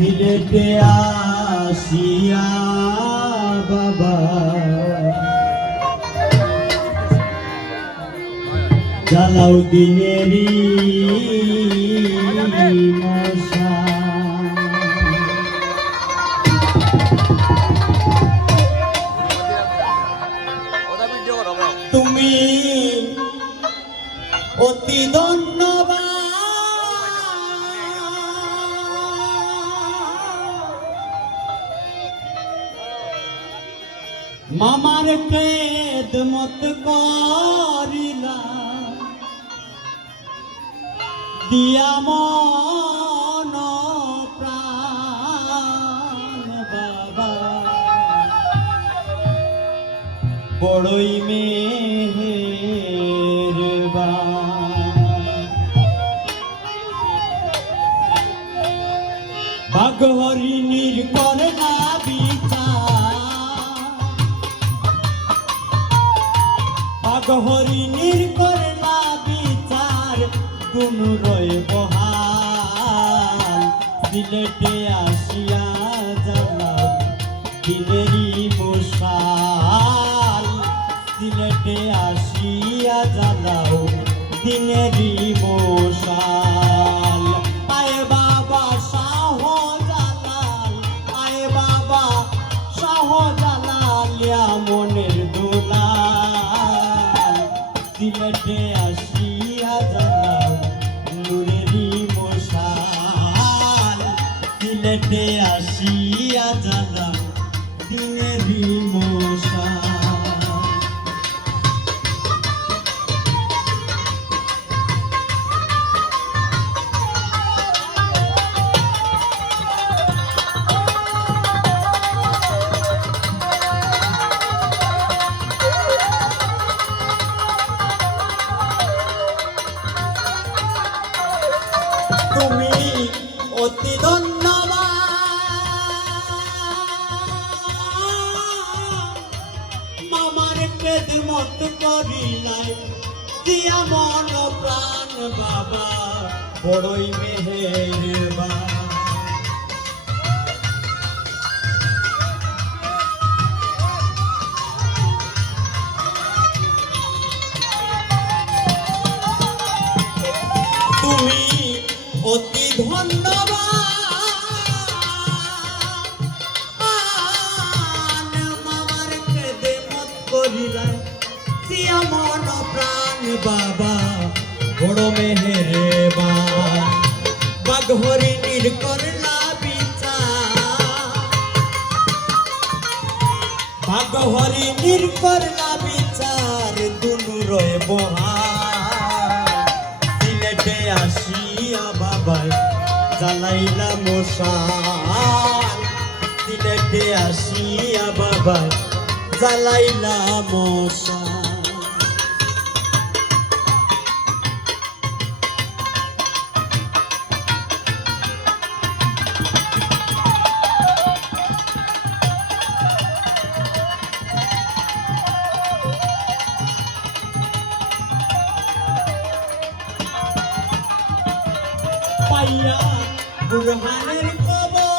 সিলেটে আসিয়া বাবা। জ্বালাও দিনেরি তুমি মামার খেদমত করিলা। দিয়া মন প্রাণ বাবা। বড়ই মেহেরবান। বাঘহরিণীর করে না বিচার বাঘহরিণীর করে বিচার দুনু রয় বহাল। সিলেটে আসিয়া জ্বালাও দিলেরই মশাল সিলেটে আসিয়া জ্বালাও অতি মামার খেদমত করিলাই দিয়া মন প্রাণ বাবা বড়ই মেহেরবা তুমি মন প্রাণ বাবা বড় মেহেরে বা বাঘ করলা বিচার ভাগ করলা বিচার দুনু রয়ে বহার জ্বালাইলা মশাল সিলেটে আসিয়া বাবাই জ্বালাইলা মশাল পাইয়া বুরহানের কবর।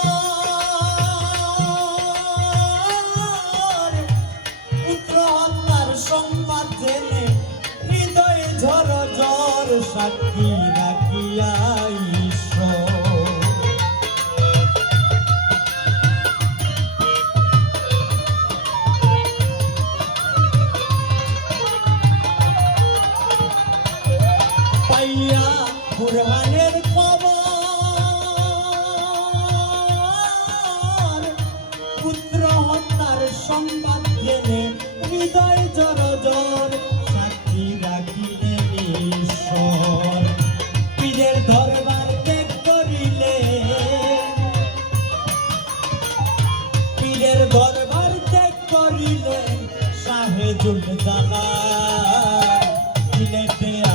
পুত্র হত্যার সংবাদ জেনে হৃদয়ে ঝড় ঝড় সাক্ষী রাখিয়া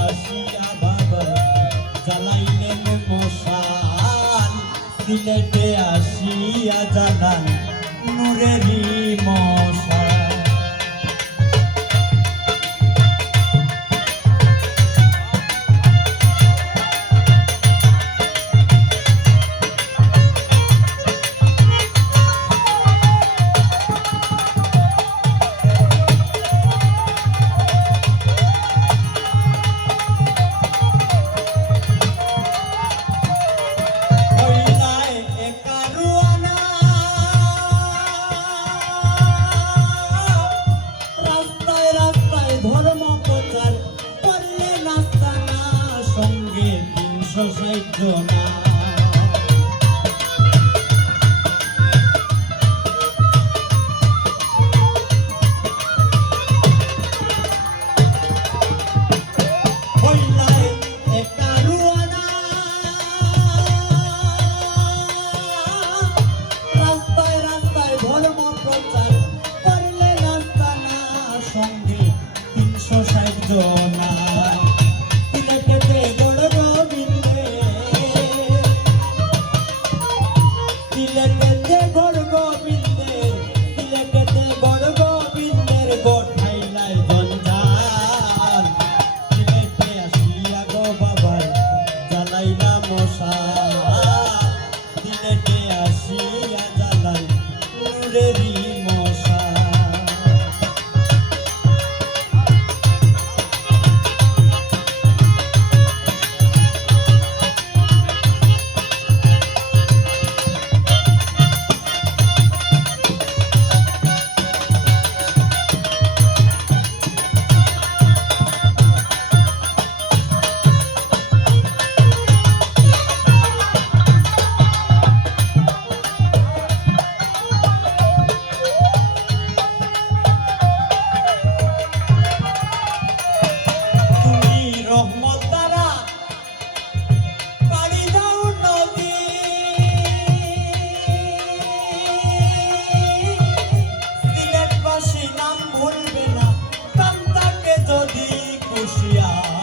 আসিয়া বাবা জ্বালাইলেন মশাল। সিলেটে আসিয়া জানান নূরেরই মশাল angustia.